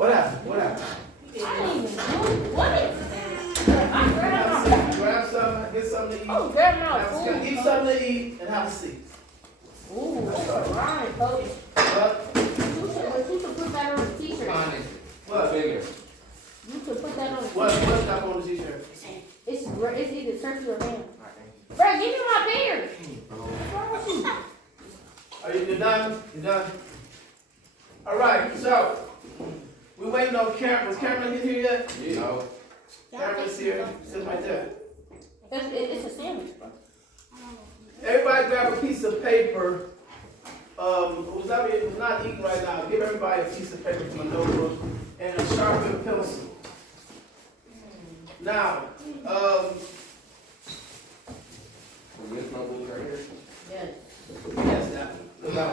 What happened? What happened? I didn't even do what? Grab something, get something to eat. Oh, grab my food. Eat something to eat and have a seat. Ooh, that's right, coach. What? You should put that on the t-shirt. What? You should put that on the t-shirt. What's that on the t-shirt? It's either turkey or ham. Bro, give me my beard. Are you done? You done? All right, so we waiting on Cameron. Was Cameron in here yet? Yeah. No. Cameron's here. Sit right there. It's a sandwich, bro. Everybody grab a piece of paper. Who's not eating right now, give everybody a piece of paper from a notebook and a sharpened pencil. Now, This notebook right here. Yes. yes, that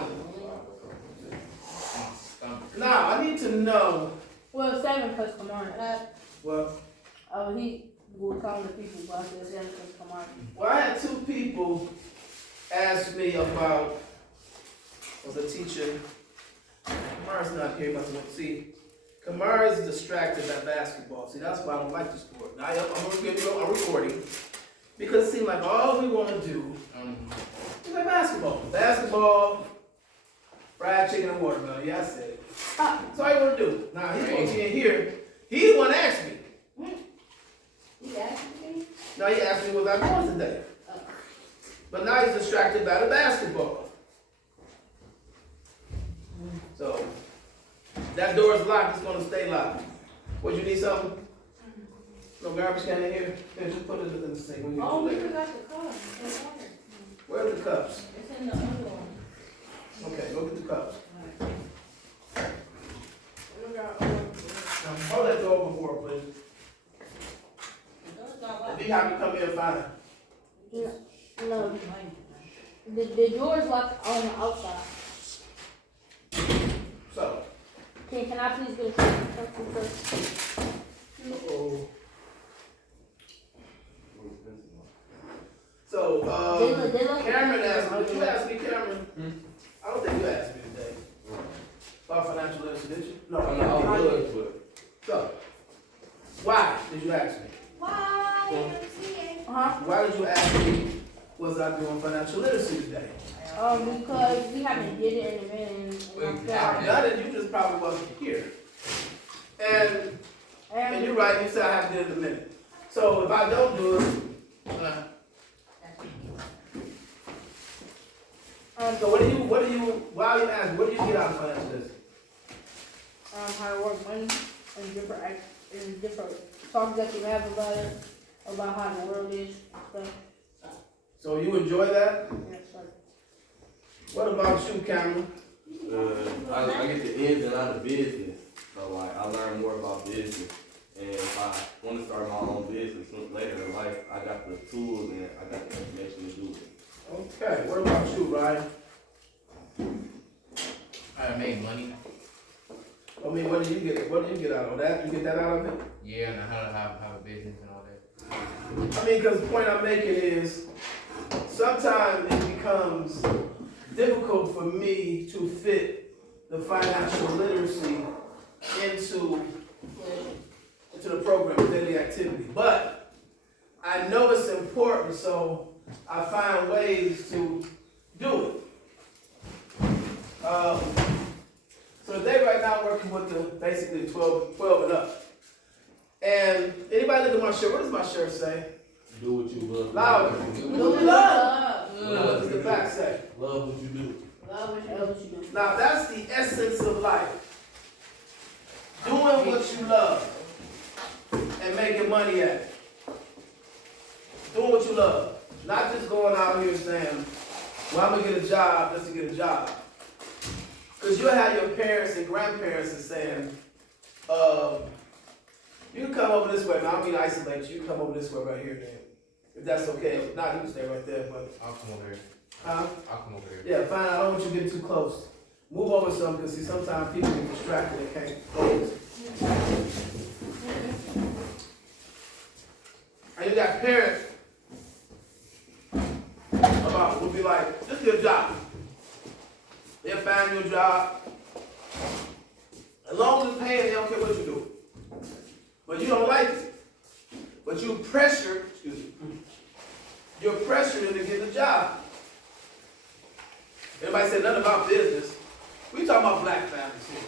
one. Now, I need to know. Well, 7 plus Kamar. Well, He will call the people, but I said 7 plus Kamar. well, I had 2 people ask me about. Was a teacher. Kamar's not here, but see, Kamar is distracted by basketball. See, that's why I don't like the sport. Now, I'm recording because it seems like all we want to do is play basketball. Basketball, fried chicken and watermelon. Yeah, I said it. That's all you want to do. Now, he's going to be in here. He's the one to ask me. He asked me? No, he asked me what I was doing today. But now he's distracted by the basketball. So, that door is locked. It's going to stay locked. What, you need something? No garbage can in here? Here, just put it in the sink. We'll get Oh, you we later. forgot the cup. Where are the cups? It's in the other one. Okay, go get the cups. Now, hold that door open for her, please. If you have to come here, fine. No. The door's locked on the outside. So. Can I please get something first? Uh-oh. So, Cameron asked me. Did you ask me, Cameron? I don't think you asked me today. About financial literacy, did you? No, I was, but. So, why did you ask me? Why did you ask me, was I doing financial literacy today? Because we haven't did it in a minute. I've done it, you just probably wasn't here. And you're right, you said I have to do it in a minute. So if I don't do it, so why are you asking, what do you get out of financial literacy? How to work money and different talks that you have about it, about how the world is and stuff. So you enjoy that? Yes, sir. What about you, Cameron? I get the ins and outs of business. So like I learn more about business. And if I want to start my own business later in life, I got the tools and I got the information to do it. Okay, what about you, Ryan? How to make money. I mean, what do you get out of that? You get that out of it? Yeah, and how to have a business and all that. I mean, because the point I'm making is, sometimes it becomes difficult for me to fit the financial literacy into the program, daily activity. But I know it's important, so I find ways to do it. So today right now I'm working with the basically 12 and up. And anybody look at my shirt, what does my shirt say? Do what you love. Louder. Do what you love. What does the back say? Love what you do. Love what you do. Now that's the essence of life. Doing what you love and making money at it. Doing what you love. Not just going out here saying, well, I'm going to get a job just to get a job. Because you'll have your parents and grandparents and saying, you can come over this way. Now, I don't mean to isolate you. You can come over this way right here, then. If that's okay. If not, you can stay right there. But I'll come over here. Huh? I'll come over here. Yeah, fine. I don't want you getting too close. Move over some, because see, sometimes people get distracted and can't focus. And you got parents about would be like, just get a job. They'll find you a job. As long as it's paying, they don't care what but you're pressured into getting a job. Everybody said nothing about business. We talking about black families here.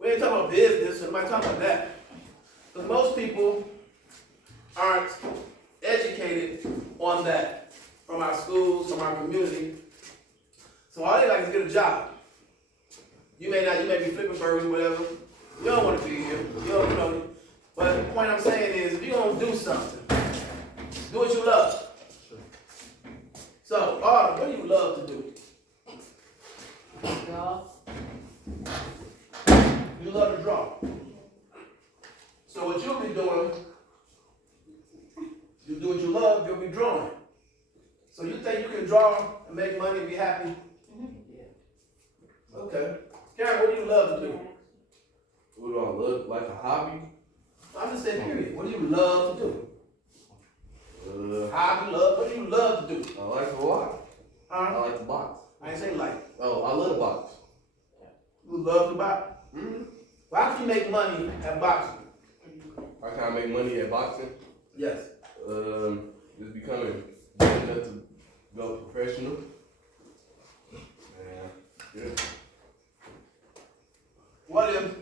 We ain't talking about business, nobody talking about that. Because most people aren't educated on that from our schools, from our community. So all they like is get a job. You may be flipping burgers or whatever. You don't want to be here. You don't know. But the point I'm saying is, if you're going to do something, do what you love. So, Autumn, what do you love to do? Draw. You love to draw. So what you'll be doing, you do what you love, you'll be drawing. So you think you can draw and make money and be happy? Okay. Karen, what do you love to do? What do I look like, a hobby? I'm just saying, period. What do you love to do? What do you love to do? I like to watch. I Huh? like to box. I ain't say like. Oh, I love to box. You love to box? Mm-hmm. Why can you make money at boxing? How can I make money at boxing? Yes. Just becoming good enough to go professional. Yeah. What if,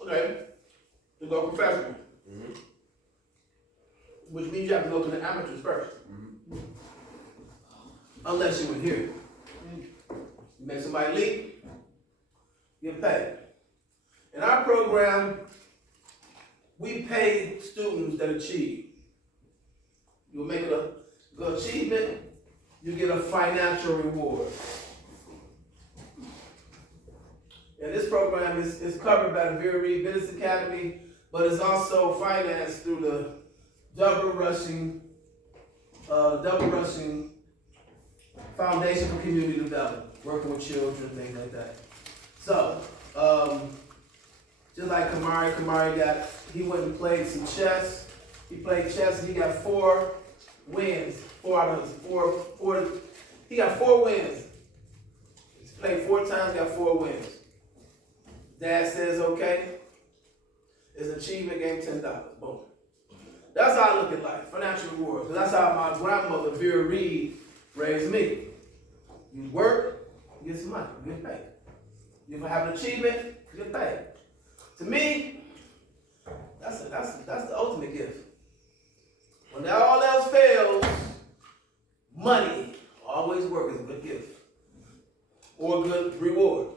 okay, to go professional, Mm-hmm. which means you have to go to the amateurs first. Mm-hmm. Unless you in here. You make somebody leap, get paid. In our program, we pay students that achieve. You make it a good achievement, you get a financial reward. And this program is covered by the Vera Reed Business Academy, but it's also financed through the Double Rushing Foundation for Community Development, working with children, things like that. So, just like Kamari he went and played some chess. He played chess and he got 4 wins. 4 out of 4, he got 4 wins. He's played 4 times, got 4 wins. Dad says, okay, it's an achievement, gave him $10. Boom. That's how I look at life, financial rewards. Because that's how my grandmother, Vera Reed, raised me. You work, you get some money, you get paid. You have an achievement, you get paid. To me, that's the ultimate gift. When all else fails, money always works as a good gift. Or a good reward.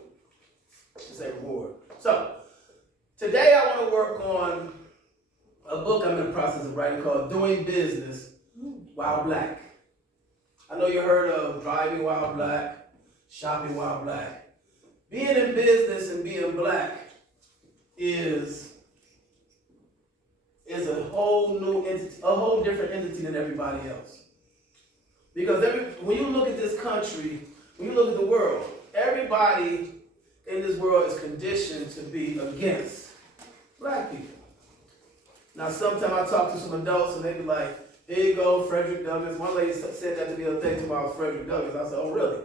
Let's say reward. So, today I want to work on a book I'm in the process of writing called Doing Business While Black. I know you heard of driving while black, shopping while black. Being in business and being black is a whole new entity, a whole different entity than everybody else. Because when you look at this country, when you look at the world, everybody in this world is conditioned to be against black people. Now, sometimes I talk to some adults and they be like, here you go, Frederick Douglass. One lady said that to me the other day about Frederick Douglass. I said, oh, really?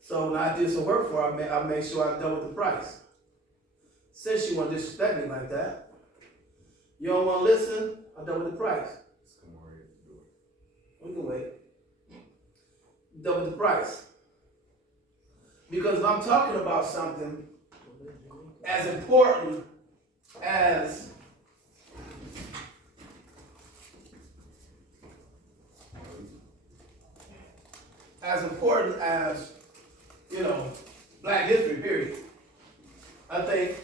So when I did some work for her, I made sure I doubled the price. Since she want to disrespect me like that, you don't want to listen, I double the price. We can wait. Double the price. Because if I'm talking about something as important as Black history, period. I think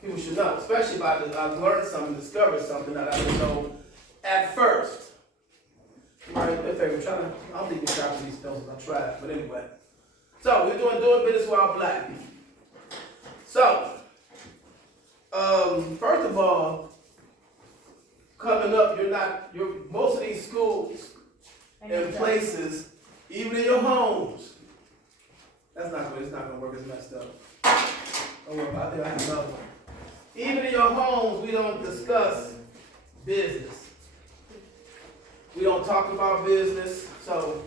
people should know, especially if I've learned something, discovered something that I didn't know at first. Right, I don't think we try to these things, I tried, but anyway. So, we're doing business while black. So, first of all, coming up, most of these schools and places, even in your homes, it's not gonna work, it's messed up. Don't worry about it, I have another one. Even in your homes, we don't discuss business. We don't talk about business, so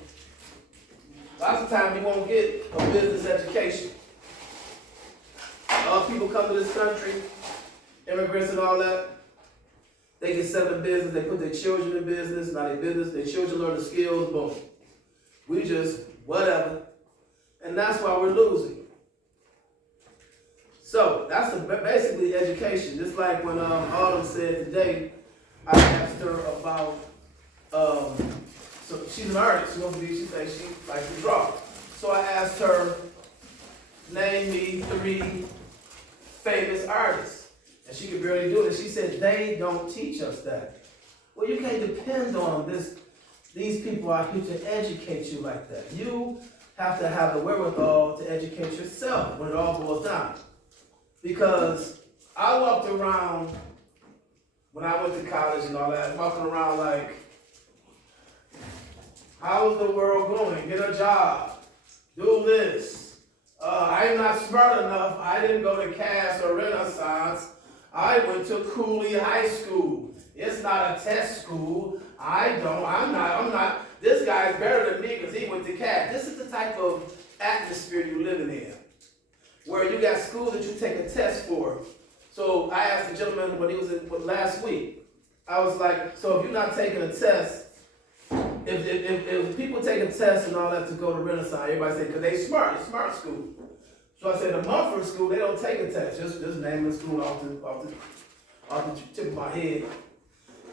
lots of times you won't get a business education. A lot of people come to this country, immigrants and all that, they get set up in business, they put their children in business, now their children learn the skills, boom. We just, whatever. And that's why we're losing. So, that's basically education. Just like when Autumn said today, I asked her about, so she's an artist, she said she likes to draw. So I asked her, name me 3 famous artists. And she could barely do it. She said, they don't teach us that. Well, you can't depend on these people out here to educate you like that. You have to have the wherewithal to educate yourself when it all boils down. Because I walked around, when I went to college and all that, walking around like, how's the world going? Get a job. Do this. I'm not smart enough. I didn't go to Cass or Renaissance. I went to Cooley High School. It's not a test school. I'm not. This guy's better than me because he went to Cass. This is the type of atmosphere you're living in, where you got schools that you take a test for. So I asked the gentleman when he was in last week, I was like, so if you're not taking a test, if people take a test and all that to go to Renaissance, everybody say, because they smart, it's smart school. So I said, the Mumford School, they don't take a test. Just name the school off the tip of my head.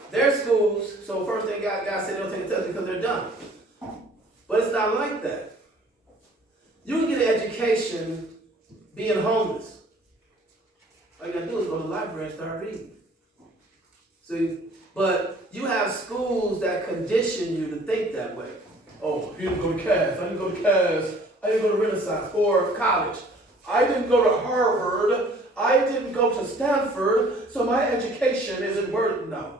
Their schools, so first thing guys say they don't take a test because they're dumb. But it's not like that. You can get an education being homeless. All you gotta do is go to the library and start reading. See, but you have schools that condition you to think that way. Oh, you didn't go to Cass, I didn't go to Cass, I didn't go to Renaissance or college. I didn't go to Harvard, I didn't go to Stanford, so my education isn't worth, no.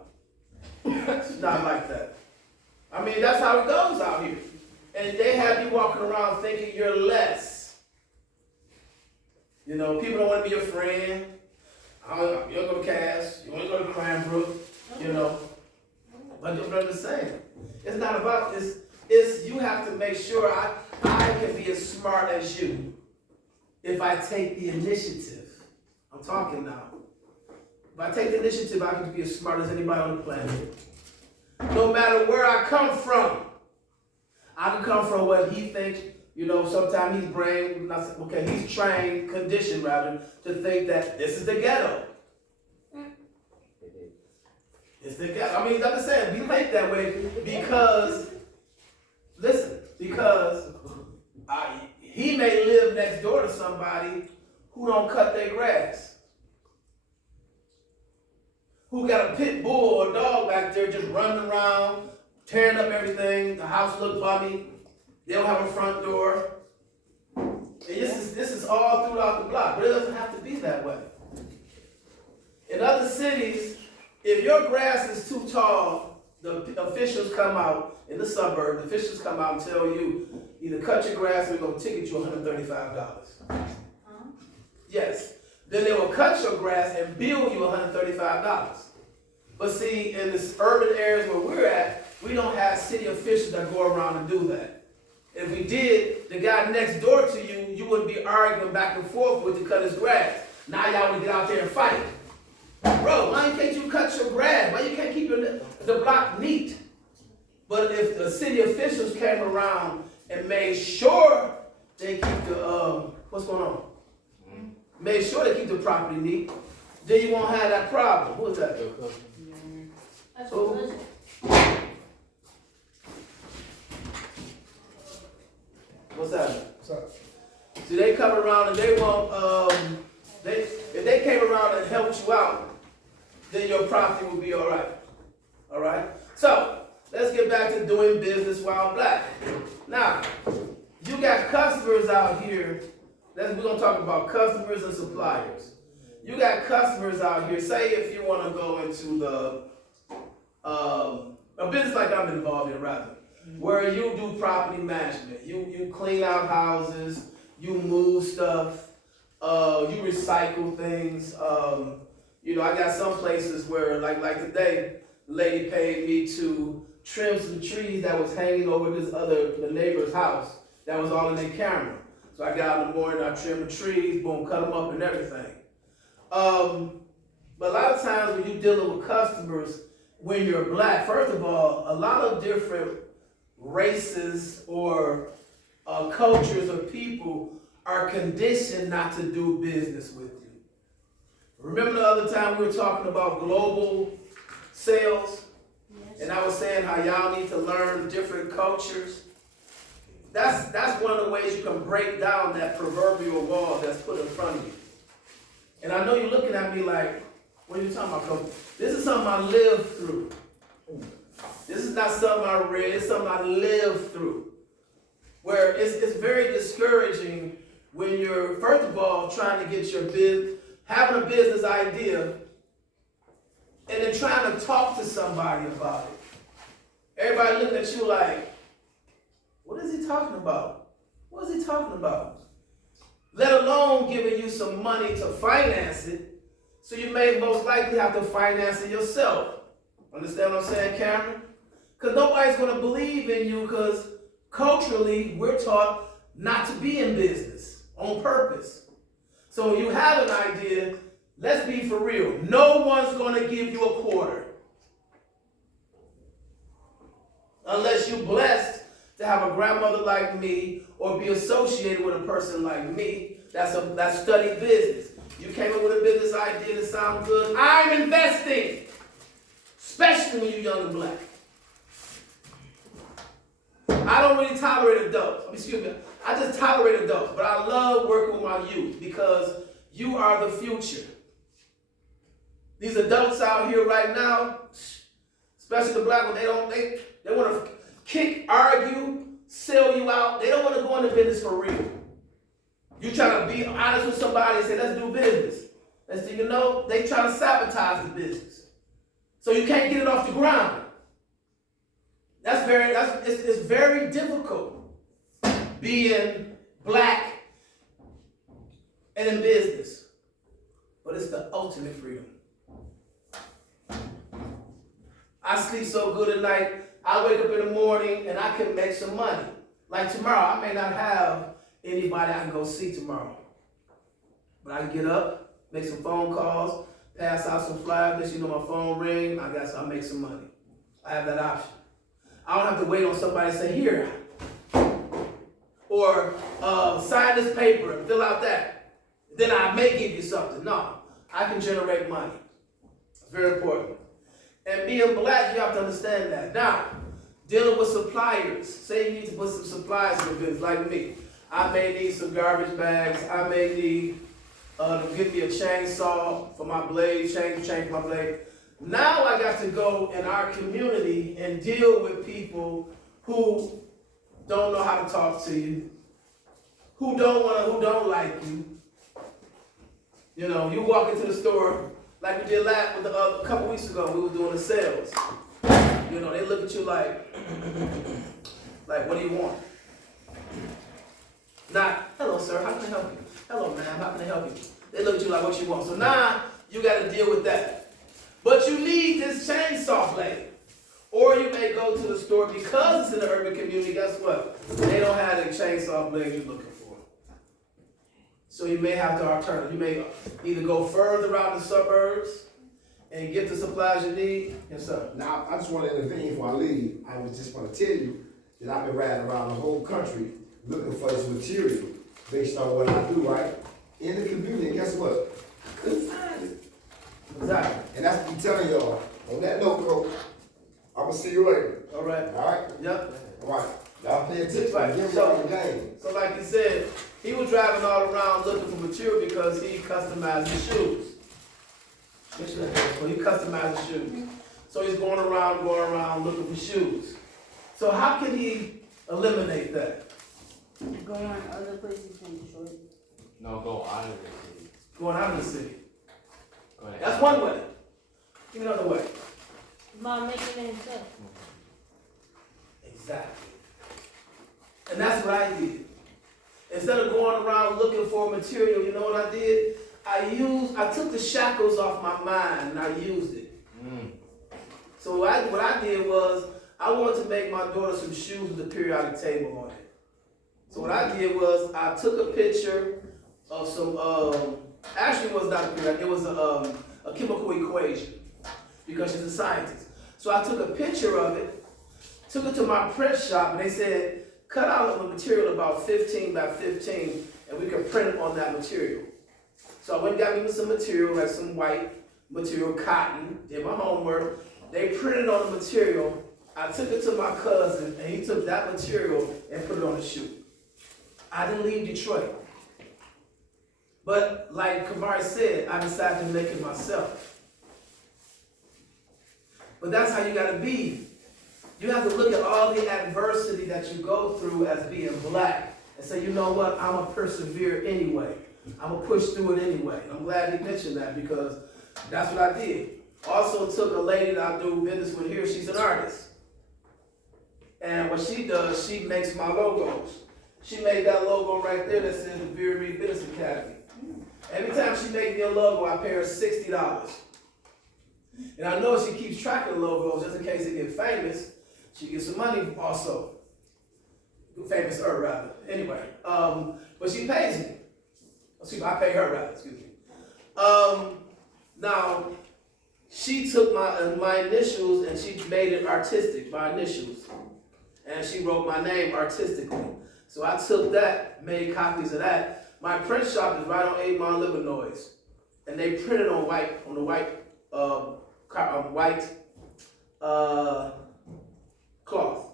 It's not like that. I mean, that's how it goes out here. And they have you walking around thinking you're less. You know, people don't want to be your friend. You don't go to Cass, you want to go to Cranbrook, you know. But I'm just saying, it's not about this. It's you have to make sure I can be as smart as you if I take the initiative. I'm talking now. If I take the initiative, I can be as smart as anybody on the planet. No matter where I come from, I can come from what he thinks. You know, sometimes he's trained, conditioned rather, to think that this is the ghetto. It's the ghetto. I mean, I'm just saying, we think that way because, listen, because he may live next door to somebody who don't cut their grass. Who got a pit bull or dog back there just running around, tearing up everything, the house look bummy. They don't have a front door. And this is all throughout the block, but it doesn't have to be that way. In other cities, if your grass is too tall, the officials come out in the suburbs, the officials come out and tell you, either cut your grass or we're going to ticket you $135. Yes. Then they will cut your grass and bill you $135. But see, in this urban areas where we're at, we don't have city officials that go around and do that. If we did, the guy next door to you, you wouldn't be arguing back and forth with to cut his grass. Now y'all want to get out there and fight. Bro, why can't you cut your grass? Why you can't keep the block neat? But if the city officials came around and made sure they keep the, what's going on? Made sure they keep the property neat, then you won't have that problem. Who is that? That's Who? what What's that? Sorry. See, they come around and they won't, if they came around and helped you out, then your property will be all right. All right? So, let's get back to doing business while black. Now, you got customers out here. We're going to talk about customers and suppliers. You got customers out here. Say if you want to go into a business like I'm involved in, rather, where you do property management. You clean out houses. You move stuff. You recycle things. You know, I got some places where, like today, the lady paid me to trim some trees that was hanging over the neighbor's house. That was all in their camera. So I got out in the morning, I trimmed the trees, boom, cut them up and everything. But a lot of times when you're dealing with customers, when you're black, first of all, a lot of different races or cultures or people are conditioned not to do business with you. Remember the other time we were talking about global sales? Yes. And I was saying how y'all need to learn different cultures. That's one of the ways you can break down that proverbial wall that's put in front of you. And I know you're looking at me like, what are you talking about, Coach? This is something I lived through. This is not something I read, it's something I lived through. Where it's very discouraging when you're, first of all, trying to get your business, having a business idea, and then trying to talk to somebody about it. Everybody looking at you like, what is he talking about? What is he talking about? Let alone giving you some money to finance it, so you may most likely have to finance it yourself. Understand what I'm saying, Cameron? Because nobody's going to believe in you because culturally we're taught not to be in business on purpose. So you have an idea, let's be for real. No one's going to give you a quarter. Unless you're blessed to have a grandmother like me or be associated with a person like me that studied business. You came up with a business idea that sounds good. I'm investing, especially when you're young and black. I don't really tolerate adults. Excuse me. I just tolerate adults, but I love working with my youth because you are the future. These adults out here right now, especially the black ones, they want to kick, argue, sell you out. They don't want to go into business for real. You try to be honest with somebody and say, let's do business. And so, you know, they try to sabotage the business. So you can't get it off the ground. It's very difficult being black and in business. But it's the ultimate freedom. I sleep so good at night, I wake up in the morning and I can make some money. Like tomorrow, I may not have anybody I can go see tomorrow. But I can get up, make some phone calls, pass out some flyers, my phone ring, I make some money. I have that option. I don't have to wait on somebody to say, here, or sign this paper and fill out that. Then I may give you something. No, I can generate money. It's very important. And being black, you have to understand that. Now, dealing with suppliers. Say you need to put some supplies in the business, like me. I may need some garbage bags. I may need to give me a chainsaw for my blade, change for my blade. Now I got to go in our community and deal with people who don't know how to talk to you, who don't like you. You know, you walk into the store like we did a couple weeks ago. We were doing the sales. You know, they look at you like, what do you want? Not, hello sir, how can I help you? Hello ma'am, how can I help you? They look at you like what you want. So now you got to deal with that. But you need this chainsaw blade. Or you may go to the store because it's in the urban community, guess what? They don't have the chainsaw blade you're looking for. So you may have to alternate. You may either go further out in the suburbs and get the supplies you need. Yes, sir. Now, I just want to intervene before I leave. I was just want to tell you that I've been riding around the whole country looking for this material based on what I do, right? In the community, and guess what? I couldn't find it. Exactly. And that's what I'm telling y'all. On that note, Coach, I'm going to see you later. All right. All right? Yep. All right. Y'all pay attention. Right. Give y'all the game. So like he said, he was driving all around looking for material because he customized his shoes. So he customized his shoes. So he's going around looking for shoes. So how can he eliminate that? Going on other places in Detroit. No, go out of the city. Going out of the city. Go ahead. That's one way. Give me another way. Mom making it himself. Exactly. And that's what I did. Instead of going around looking for material, you know what I did? I took the shackles off my mind and I used it. So what I did was, I wanted to make my daughter some shoes with a periodic table on it. So what I did was, I took a picture of some, actually it was not a periodic, it was a a chemical equation because she's a scientist. So I took a picture of it, took it to my print shop, and they said, cut out a material about 15 by 15, and we can print it on that material. So I went and got me some material, like some white material, cotton, did my homework. They printed on the material. I took it to my cousin, and he took that material and put it on the shoe. I didn't leave Detroit. But like Kamari said, I decided to make it myself. But that's how you gotta be. You have to look at all the adversity that you go through as being black and say, you know what, I'm gonna persevere anyway. I'm gonna push through it anyway. I'm glad he mentioned that because that's what I did. Also took a lady that I do business with here, she's an artist. And what she does, she makes my logos. She made that logo right there that says the Vera Reed Business Academy. Every time she makes me a logo, I pay her $60. And I know she keeps track of the logos just in case they get famous. She gets some money also. Famous her rather. Anyway, but she pays me. Excuse me, I pay her rather, excuse me. Now, she took my initials and she made it artistic, my initials. And she wrote my name artistically. So I took that, made copies of that. My print shop is right on 8 Mile, Illinois. And they printed on the white cloth.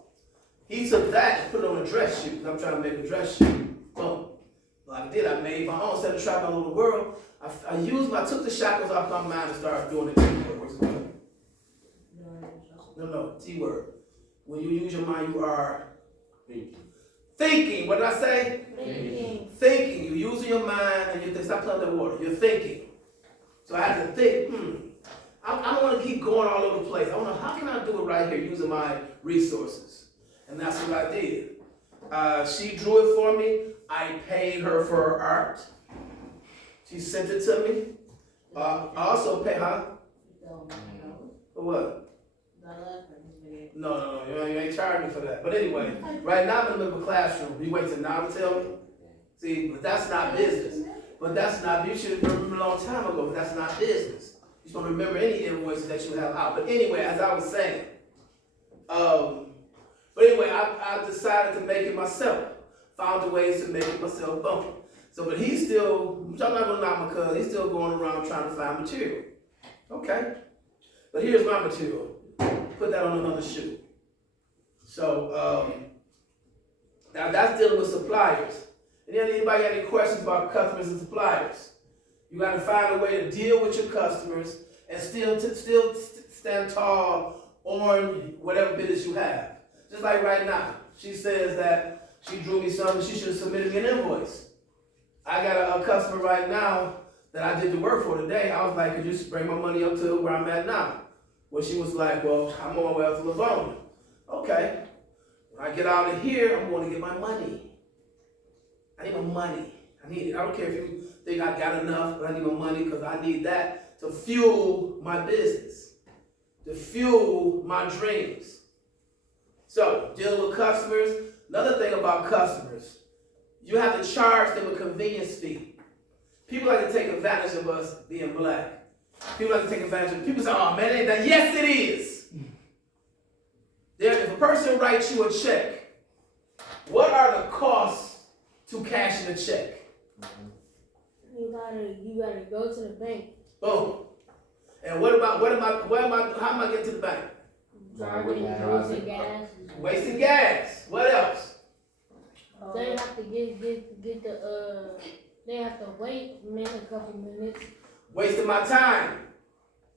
He took that and put it on a dress shoe, because I'm trying to make a dress shoe. Boom. Like I did, I made my own, instead of traveling all over the world. I took the shackles off my mind and started doing the T-word. What's it called? No, T-word. When you use your mind, you are thinking. What did I say? Thinking. You're using your mind and you think, stop playing with that water. You're thinking. So I had to think, I don't want to keep going all over the place. I want to, how can I do it right here using my resources? And that's what I did. She drew it for me. I paid her for her art. She sent it to me. I also paid her. For what? No, you ain't charging me for that. But anyway, right now I'm in the middle of a classroom. You wait till now to tell me? See, but that's not business. You should have remembered a long time ago, but that's not business. You should remember any invoices that you have out. But anyway, as I was saying, I decided to make it myself. Found the ways to make it myself. Boom. So, but he's still, I'm not gonna knock my cousin, he's still going around trying to find material. Okay. But here's my material. Put that on another shoe. So, now that's dealing with suppliers. And then anybody got any questions about customers and suppliers? You got to find a way to deal with your customers and still stand tall on whatever business you have. Just like right now, she says that she drew me something, she should have submitted me an invoice. I got a customer right now that I did the work for today. I was like, could you just bring my money up to where I'm at now? Well, she was like, well, I'm on my way up to Livonia. Okay. When I get out of here, I'm going to get my money. I need my money. I need it. I don't care if you think I got enough, but I need my money because I need that to fuel my business, to fuel my dreams. So, dealing with customers. Another thing about customers, you have to charge them a convenience fee. People like to take advantage of us being black. People like to take advantage of it. People say, oh man, ain't that? Yes, it is. If a person writes you a check, what are the costs to cashing a check? You gotta go to the bank. Boom. And how am I getting to the bank? Driving, wasting gas. Wasting gas. What else? They have to get the they have to wait a couple minutes. Wasting my time.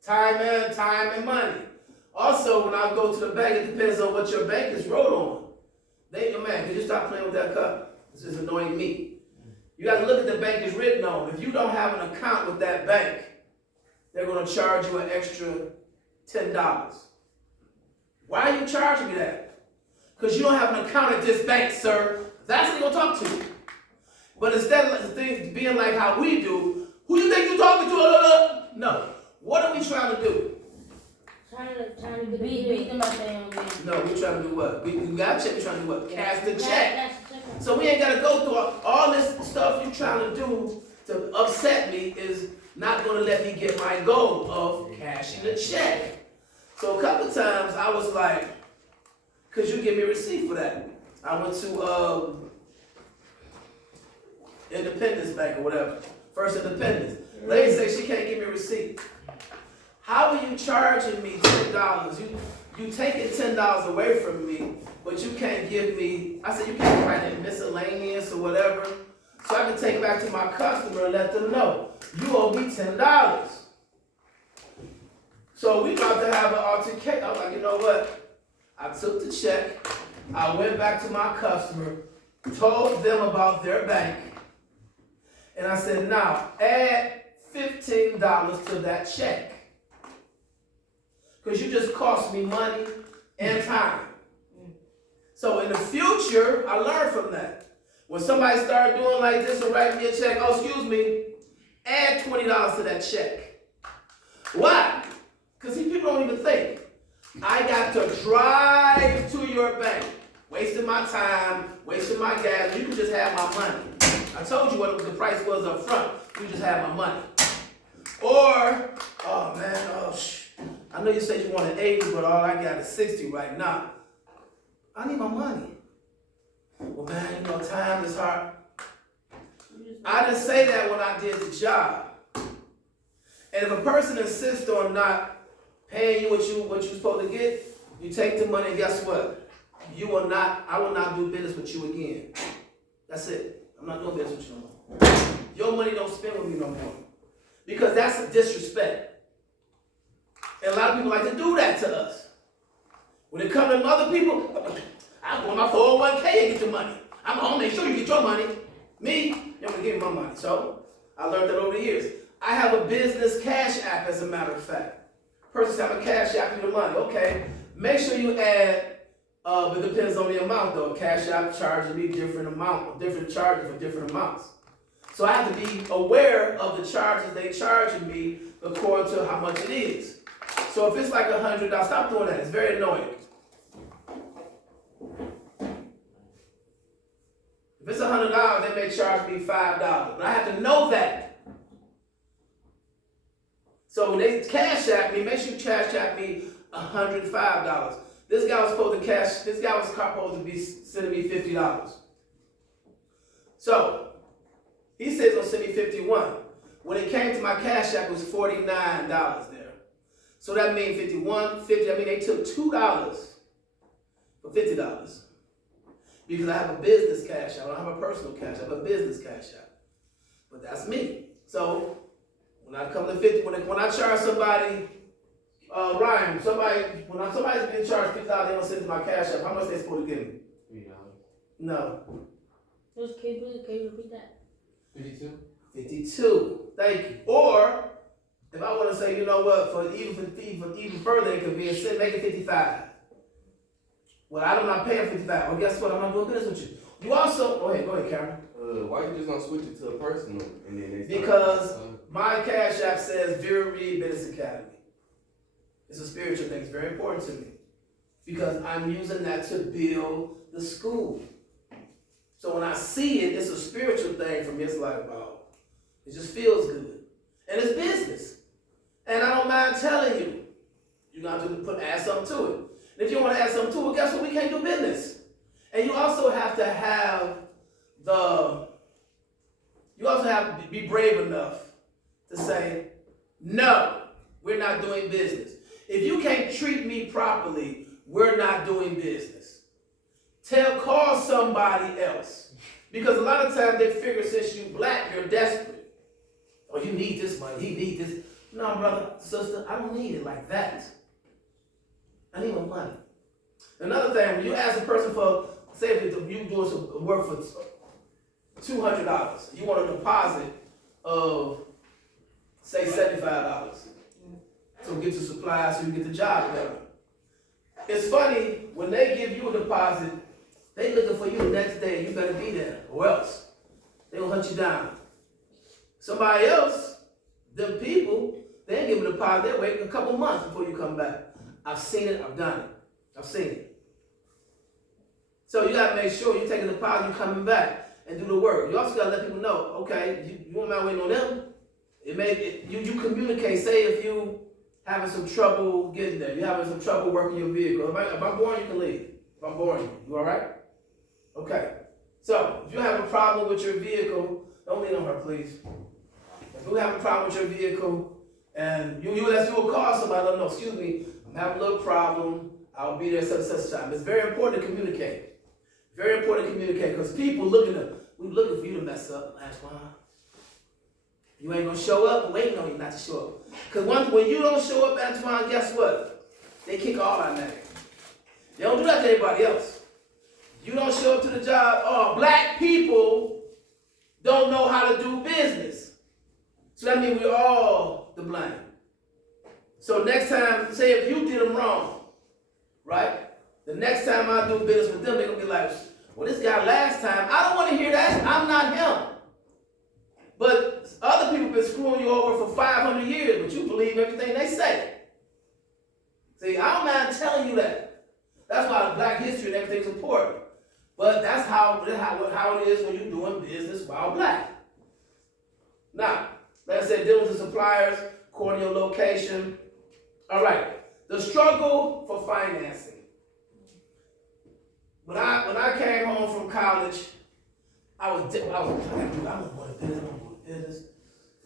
Time and money. Also, when I go to the bank, it depends on what your bank is wrote on. Man, can you stop playing with that cup? This is annoying me. You got to look at the bank is written on. If you don't have an account with that bank, they're going to charge you an extra $10. Why are you charging me that? Because you don't have an account at this bank, sir. That's what they're going to talk to you. But instead of things being like how we do, who you think you're talking to? No. What are we trying to do? Trying to beat them out there. No, we're trying to do what? We got a check. We're trying to do what? Cash the check. So we ain't got to go through all this stuff you're trying to do to upset me is not gonna let me get my goal of cashing the check. So a couple times I was like, could you give me a receipt for that? I went to Independence Bank or whatever, First Independence. Lady said she can't give me a receipt. How are you charging me $10? You taking $10 away from me, but you can't give me, I said you can't write it miscellaneous or whatever, so I can take it back to my customer and let them know, you owe me $10. So we about to have an altercation. I was like, you know what? I took the check, I went back to my customer, told them about their bank, and I said, now add $15 to that check. Because you just cost me money and time. So in the future, I learned from that. When somebody started doing like this and write me a check, oh, excuse me, add $20 to that check. Why? Because people don't even think. I got to drive to your bank, wasting my time, wasting my gas. You can just have my money. I told you what the price was up front. You just have my money. Or, oh man, I know you said you wanted 80, but all I got is 60 right now. I need my money. Well, man, time is hard. I didn't say that when I did the job. And if a person insists on not paying you what you're supposed to get, you take the money and guess what? I will not do business with you again. That's it. I'm not doing business with you no more. Your money don't spend with me no more. Because that's a disrespect. And a lot of people like to do that to us. When it comes to other people, I go on my 401k and get your money. I'm gonna make sure you get your money. Me, you're gonna give me my money. So I learned that over the years. I have a business cash app, as a matter of fact. Person says, I'm a cash app you the money. Okay. Make sure you add, but it depends on the amount though. Cash app charges me different charges for different amounts. So I have to be aware of the charges they charging me according to how much it is. So if it's like $100, stop doing that. It's very annoying. If it's $100, they may charge me $5, but I have to know that. So when they cash app me, make sure you cash app me $105. This guy was supposed to be sending me $50. So he says he'll send me $51. When it came to my cash app, it was $49 there. So that means $51, $50. I mean, they took $2 for $50. Because I have a business cash app. I don't have a personal cash app. I have a business cash app. But that's me. So when I come to 50, when I charge somebody, Ryan, when somebody's being charged $50, they don't send it to my cash app. How much they supposed to give me? $3. No. Can you repeat that? 52? 52. Thank you. Or if I want to say, you know what, for even further inconvenience, make it 55. Well, I'm not paying 55. Well, guess what? I'm not doing business with you. You also, go ahead, Karen. Why you just don't switch it to a personal and then they start? Because my cash app says Vera Reed Business Academy. It's a spiritual thing. It's very important to me. Because I'm using that to build the school. So when I see it, it's a spiritual thing for me. It's like, wow, it just feels good. And it's business. And I don't mind telling you. You're going to have to add something to it. And if you want to add something to it, guess what? We can't do business. And you also have to have be brave enough to say, no, we're not doing business. If you can't treat me properly, we're not doing business. Call somebody else. Because a lot of times they figure since you black, you're desperate. Oh, you need this money, he needs this. No, brother, sister, I don't need it like that. I need my money. Another thing, when you ask a person for, say if you doing some work for $200, you want a deposit of, say, $75. So get your supplies so you get the job done. It's funny, when they give you a deposit, they looking for you the next day, you better be there, or else they will hunt you down. Somebody else, them people, they ain't give a deposit, they wait a couple months before you come back. I've seen it, I've done it. I've seen it. So you gotta make sure you're taking the deposit, you're coming back. and do the work. You also gotta let people know, okay, you want me waiting on them? You communicate. Say if you having some trouble getting there, you having some trouble working your vehicle. If I'm boring, you can leave. If I'm boring you all right? Okay. So if you have a problem with your vehicle, don't lean on her, please. If you have a problem with your vehicle and you will call somebody, let them know, excuse me, I'm having a little problem. I'll be there such and such time. It's very important to communicate. Very important to communicate because people we looking for you to mess up. Antoine. You ain't gonna show up, we're waiting on you not to show up. Because when you don't show up, Antoine, guess what? They kick all our names. They don't do that to everybody else. You don't show up to the job, oh, black people don't know how to do business. So that means we're all to blame. So next time, say if you did them wrong, right? The next time I do business with them, they're gonna be like, well, this guy last time, I don't want to hear that. I'm not him. But other people have been screwing you over for 500 years, but you believe everything they say. See, I don't mind telling you that. That's why black history and everything's important. But that's how it is when you're doing business while black. Now, like I said, dealing with the suppliers, according to your location. All right, the struggle for financing. When I came home from college, I was like, I want to go to business.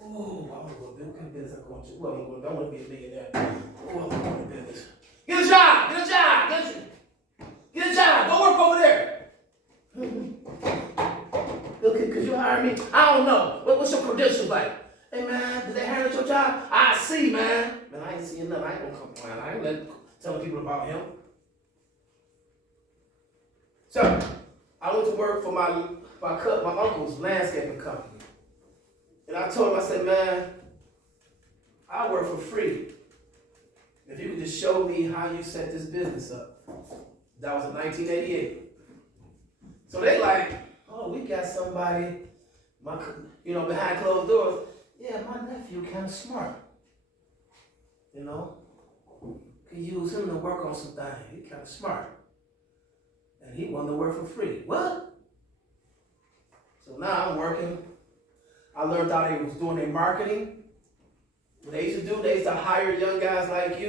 Ooh, I want to go to business. What kind of business I'm going to? Ooh, I want to be a millionaire. Ooh, I want to go to business. Get a job. Get a job. Go work over there. Could you hire me? I don't know. What's your credentials like? Hey, man, did they hire you at your job? I see, man. Man, I ain't seeing nothing. I ain't going to complain. I ain't telling people about him. So, I went to work for my uncle's landscaping company. And I told him, I said, man, I work for free. If you could just show me how you set this business up. That was in 1988. So they like, oh, we got somebody, behind closed doors. Yeah, my nephew kind of smart. Could use him to work on some things. He kind of smart. And he wanted to work for free. What? So now I'm working. I learned how they was doing their marketing. What they used to do, they used to hire young guys like you.